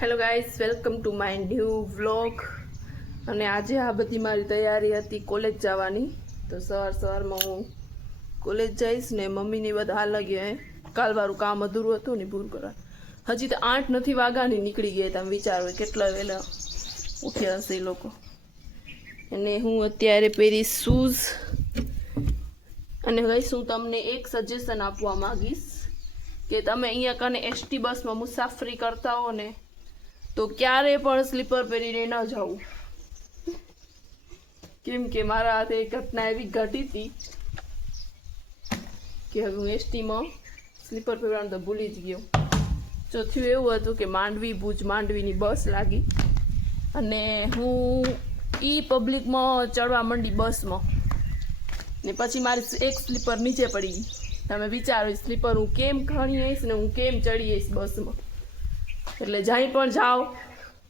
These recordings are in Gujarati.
Hello guys, welcome to my new vlog. અને આજે આ બધી મારી તૈયારી હતી કોલેજ જવાની. તો સવારમાં હું કોલેજ જઈશ ને મમ્મીની બધા લાગી કાલવાળું કામ અધૂરું હતું ને પૂરું કરવા. હજી તો 8 નથી વાગ્યાની નીકળી ગયા. તમે વિચારો કેટલા વહેલા ઉઠ્યા હશે એ લોકો. અને હું અત્યારે પહેરીશ શૂઝ. અને ગાઈસ હું તમને એક સજેશન આપવા માંગીશ કે તમે અહીંયા કને એસટી બસમાં મુસાફરી કરતા હો ને તો ક્યારે પણ સ્લીપર પહેરીને ન જવું. કેમ કે મારા હાથે એક ઘટના એવી ઘટી હતી કે હું એસટીમાં સ્લીપર પહેરવાનું તો ભૂલી જ ગયો. જો થયું એવું હતું કે માંડવીની બસ લાગી અને હું પબ્લિકમાં ચડવા માંડી બસમાં ને પછી મારી એક સ્લીપર નીચે પડી ગઈ. તમે વિચારો સ્લીપર હું કેમ ખણી આવીશ ને હું કેમ ચડી આવીશ બસમાં. એટલે જ્યાં પણ જાઓ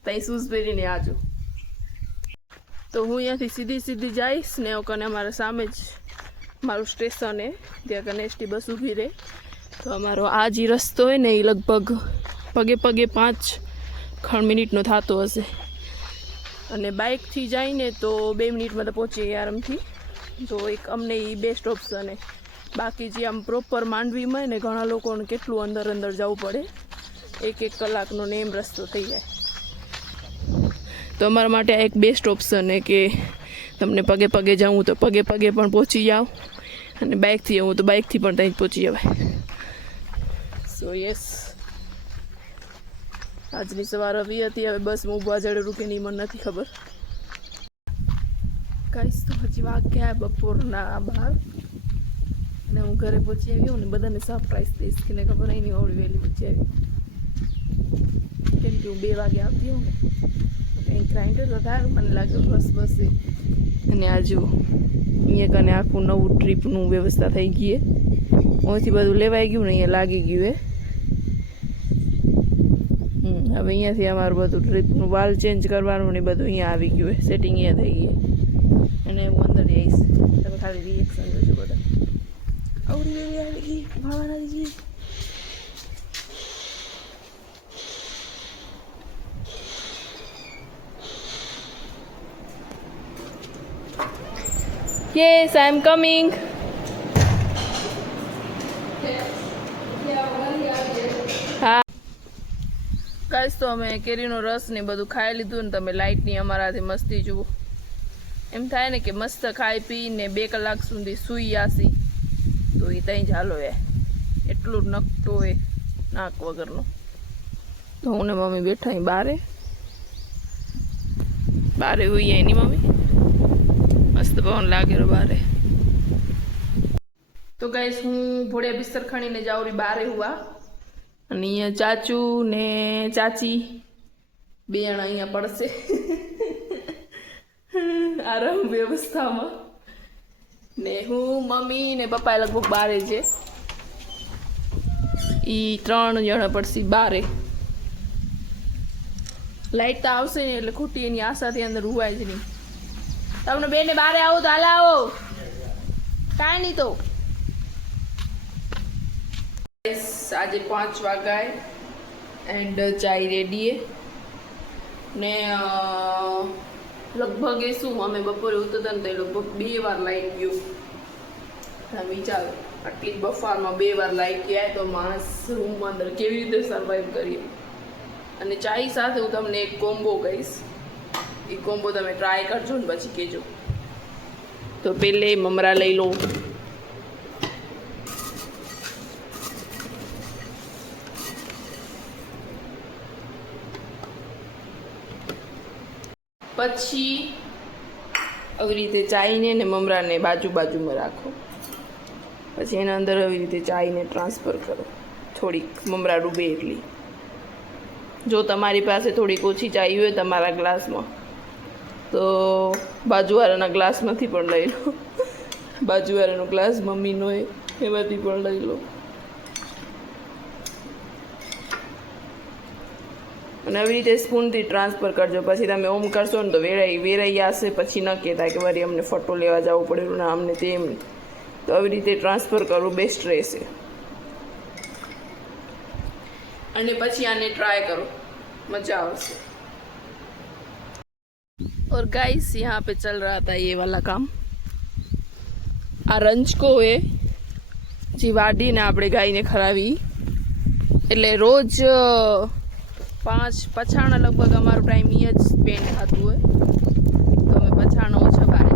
ત્યાં શૂઝ પહેરીને આવજો. તો હું અહીંયાથી સીધી જઈશ ને કને અમારા સામે જ મારું સ્ટેશન છે, ત્યાં કને એસટી બસ ઊભી રહે. તો અમારો આ જે રસ્તો હોય ને એ લગભગ પગે 5 મિનિટનો થતો હશે. અને બાઇકથી જઈને તો 2 મિનિટમાં તો પહોંચીએ આરામથી. તો એક અમને એ બેસ્ટ ઓપ્શન છે. બાકી જે આમ પ્રોપર માંડવીમાં હોય ને ઘણા લોકોને કેટલું અંદર જવું પડે, 1 કલાકનો ને એમ રસ્તો થઈ જાય. તો અમારા માટે આ એક બેસ્ટ ઓપ્શન છે કે તમને પગે જવું તો પગે પણ પહોંચી જાઓ અને બાઇકથી જવું તો બાઇકથી પણ ત્યાં જ પહોંચી જવાય. સો યસ, આજની સવાર આવી હતી. હવે બસમાં ઊભા જડે રૂકે નહીં મને નથી ખબર. કાંઈ તો હજી વાગ્યા બપોરના 12 અને હું ઘરે પહોંચી આવી હોઉં ને બધાને સરપ્રાઈઝ દઈશ કે ખબર નહીં આવડી વહેલી પહોંચી આવી. કેમ કે હું 2 વાગે આવતી હોઉં ને કંઈ ગ્રાઇન્ડર તો થાય મને લાગે બસ. અને આ જુઓ અહીંયા કને આખું નવું ટ્રીપનું વ્યવસ્થા થઈ ગઈ છે. અહીંથી બધું લેવાઈ ગયું ને અહીંયા લાગી ગયું હવે અહીંયાથી અમારું બધું ટ્રીપનું વાલ ચેન્જ કરવાનું ને બધું અહીંયા આવી ગયું છે. સેટિંગ અહીંયા થઈ ગઈ અને હું અંદર જઈશ. તમે ખાલી રિએક્શન જોજો બધા. આવડી વેલી આવી ગઈ ભાવના દીજી. Yes, I am coming. હા ગાઈસ, તો અમે કેરીનો રસ ને બધું ખાઈ લીધું ને તમે લાઇટની અમારાથી મસ્તી જુઓ. એમ થાય ને કે મસ્ત ખાઈ પીને 2 કલાક સુધી સૂઈ જાસી તો એ ત્યાં જ હાલો એટલું નકટો હોય નાક વગરનો. તો હું ને મમ્મી બેઠા અહીં બારે હોઈએ એની મમ્મી મસ્ત પવન લાગેલો બારે. તો ગાઈસ હું ભોળિયા બિસ્તર ખણીને જાઉં રહી બારે હુआ. અને અહીંયા ચાચુ ને ચાચી 2 જણા અહીંયા પડશે આરામ વ્યવસ્થામાં. ને હું મમ્મી ને પપ્પા લગભગ બારે છે. 3 જણા પડશે બારે. લાઈટ તો આવશે ને એટલે ખોટી એની આશાથી અંદર હુવાય જ નહીં. તમને બેને બારે આવો તો હાલ આવો, કાંઈ નહીં. તો આજે 5 વાગ્યા એન્ડ ચાય રેડી ને લગભગ એ શું અમે બપોરે ઉતરતા ને તો લગભગ 2 વાર લાઈટ ગયું. તમે વિચારો આટલી બફારમાં 2 વાર લાઈટ ગયા તો માણસ રૂમમાં અંદર કેવી રીતે સર્વાઈવ કરીએ. અને ચાય સાથે હું તમને એક કોમ્બો કહીશ. એ કોમ્બો તમે ટ્રાય કરજો ને પછી કહેજો. તો પહેલે મમરા લઈ લો. પછી આવી રીતે ચાઈને ને મમરાને બાજુમાં રાખો. પછી એના અંદર આવી રીતે ચાઈને ટ્રાન્સફર કરો. થોડીક મમરા ડૂબે એટલી. જો તમારી પાસે થોડીક ઓછી ચાય હોય તમારા ગ્લાસમાં તો બાજુવાળાના ગ્લાસમાંથી પણ લઈ લો. બાજુવાળાનો ગ્લાસ મમ્મીનો એમાંથી પણ લઈ લો. અને આવી રીતે સ્પૂનથી ટ્રાન્સફર કરજો. પછી તમે ઓમ કરશો ને તો વેરાઈ આવશે. પછી ન કહેતા કે વળી અમને ફોટો લેવા જવું પડેલું ના અમને તેમ. તો આવી રીતે ટ્રાન્સફર કરવું બેસ્ટ રહેશે. અને પછી આને ટ્રાય કરો. मजा आवશે। और गाइस यहाँ पे चल रहा था ये वाला काम। आ रंजको है जी वाडी ने આપણે ગાયને ખરાવી એટલે રોજ 5 પછાણા લગભગ અમારો ટાઈમ એ જ સ્પેન્ડ થતું હોય તો અમે પછાણા ઓછા બહાર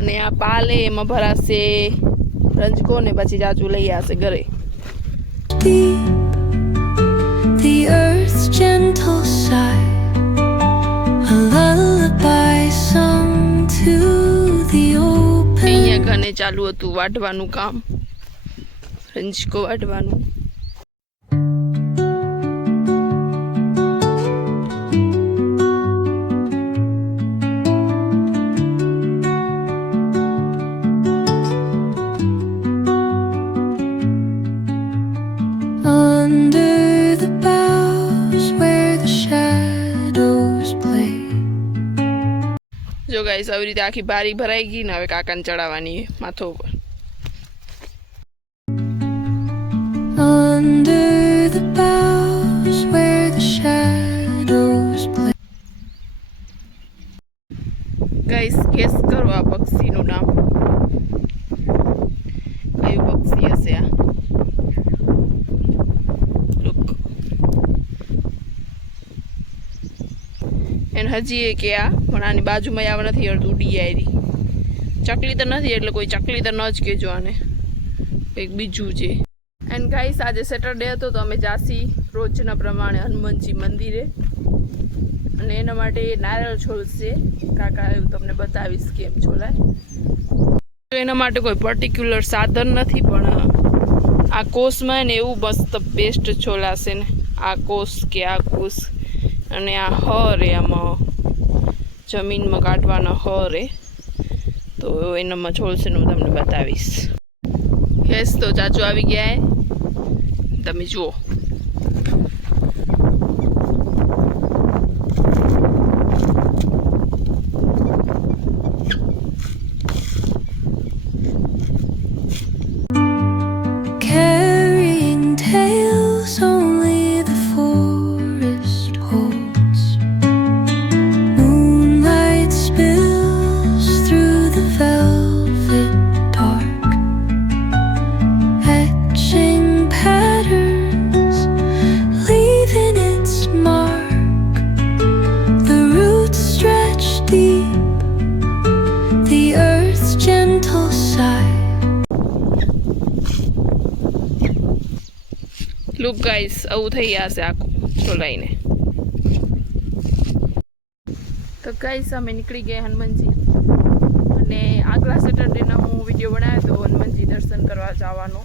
અને આ પાલે એમાં ભરાશે રંજકો ને પછી જાજુ લઈ આવશે ઘરે। The earth's gentle sigh, a lullaby sung to the open. અહીંયા ઘને ચાલુ હતું વાઢવાનું કામ, રંજકો વાઢવાનું। Under the boughs where the shadows play. જો ગાઈસ આવી રીતે આખી બારી ભરાઈ ગઈ ને હવે કાકાને ચડાવવાની માથો ઉપર। Under the boughs where the shadows play. Guys gas કરો આ પક્ષીનું નામ કયું પક્ષી હશે આ? લુક એને હજી એ કે આ પણ આની બાજુમાં આવા નથી અડધું ઉડી આવી। ચકલી તો નથી એટલે કોઈ ચકલી તો ન જ કહેજો આને, કંઈક બીજું છે। એન્ડ ગાઈસ આજે સેટરડે હતો તો અમે જાસી રોજના પ્રમાણે હનુમાનજી મંદિરે અને એના માટે નારિયેળ છોલશે કાકા, એવું તમને બતાવીશ કેમ છોલાય। એના માટે કોઈ પર્ટિક્યુલર સાધન નથી પણ આ કોસમાં ને એવું મસ્ત બેસ્ટ છોલાશે ને આ કોસ કે આ કોસ અને આ હર આમાં જમીનમાં કાઢવાના હર તો એનામાં છોલશે ને હું તમને બતાવીશ। યસ તો ચાચુ આવી ગયા તમે જુઓ। Carrying tales only the forest holds. Moonlight spills through the velvet dark, etching patterns, leaving its mark. The roots stretch deep, the earth's gentle sigh. Look guys આવું થઈ જશે આખું છોલાઈને। તો ગાઈસ અમે નીકળી ગયા હનુમાનજી અને આગલા સેટરડેના હું વિડીયો બનાવ્યો તો હનુમાનજી દર્શન કરવા જવાનો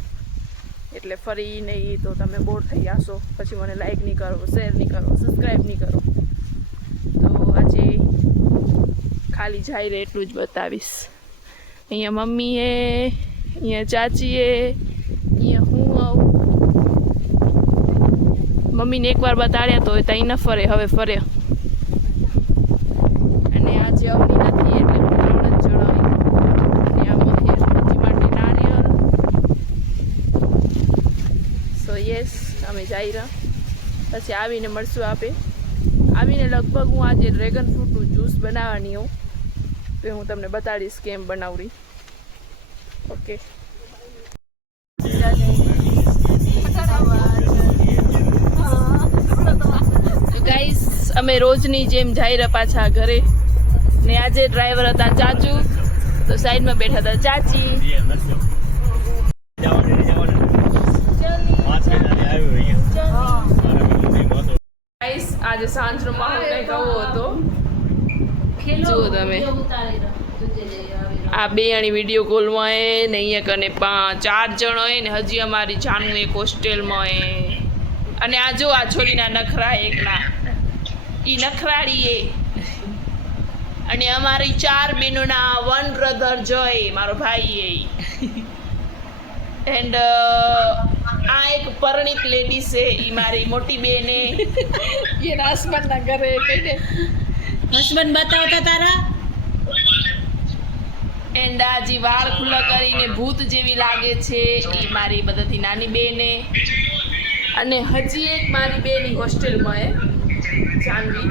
એટલે ફરી નહીં તો તમે બોર થઈ જશો, પછી મને લાઈક નહીં કરો, શેર નહીં કરો, સબસ્ક્રાઈબ નહીં કરો। તો આજે ખાલી જાય રે એટલું જ બતાવીશ। અહીંયા મમ્મી હે, અહીંયા ચાચી હે, અહીંયા હું આવું। મમ્મીને એકવાર બતાડ્યા તો ત્યાં ન ફરે, હવે ફરે અને આજે અવની નથી એટલે હું ત્રણ જ ચડાવી અને આ મહેશ પછી માટે નારિયેળ। સો યસ અમે જઈ રહ્યા પછી આવીને મળશું આપે આવીને લગભગ હું આજે ડ્રેગન ફ્રૂટનું જ્યુસ બનાવવાની હું તો હું તમને બતાડીશ કેમ બનાવરી। ઓકે ગાઈસ અમે રોજની જેમ જઈ રહ્યા પાછા ઘરે ને આજે ડ્રાઈવર હતા ચાચુ તો સાઈડમાં બેઠા હતા ચાચી। ગાઈસ આજે સાંજનો માહોલ કંઈક આવો હતો જુઓ તમે આ બે આણી વિડીયો કોલમાં હે ને અહીંયા કને 4 જણ હે ને હજી અમારી જાનું એક હોસ્ટેલમાં હે અને આ જો આ છોરીના નખરા એકના ઈ નખરાડી એ અને અમારી 4 બહેનોના 1 બ્રધર જય મારો ભાઈ એ એન્ડ આ એક પરણિત લેડી છે ઈ મારી મોટી બેન એ એના હસબન્ડના ઘરે કઈ દે હસબન્ડ બતાવતા તારા એન્ડ આ જે વાળ ખુલ્લા કરીને ભૂત જેવી લાગે છે એ મારી બધાથી નાની બેને, અને હજી એક મારી બેની હોસ્ટેલમાં એ જાનવી.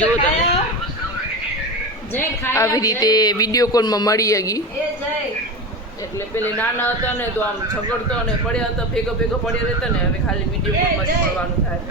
જો તમે આવી રીતે વિડીયો કોલમાં મળી ગઈ. એટલે પેલે નાના હતા ને તો આમ ઝઘડતો ને પડ્યા હતા, ભેગો પડ્યા રહેતા ને, હવે ખાલી વિડીયો કોલમાં જ મળવાનું થાય.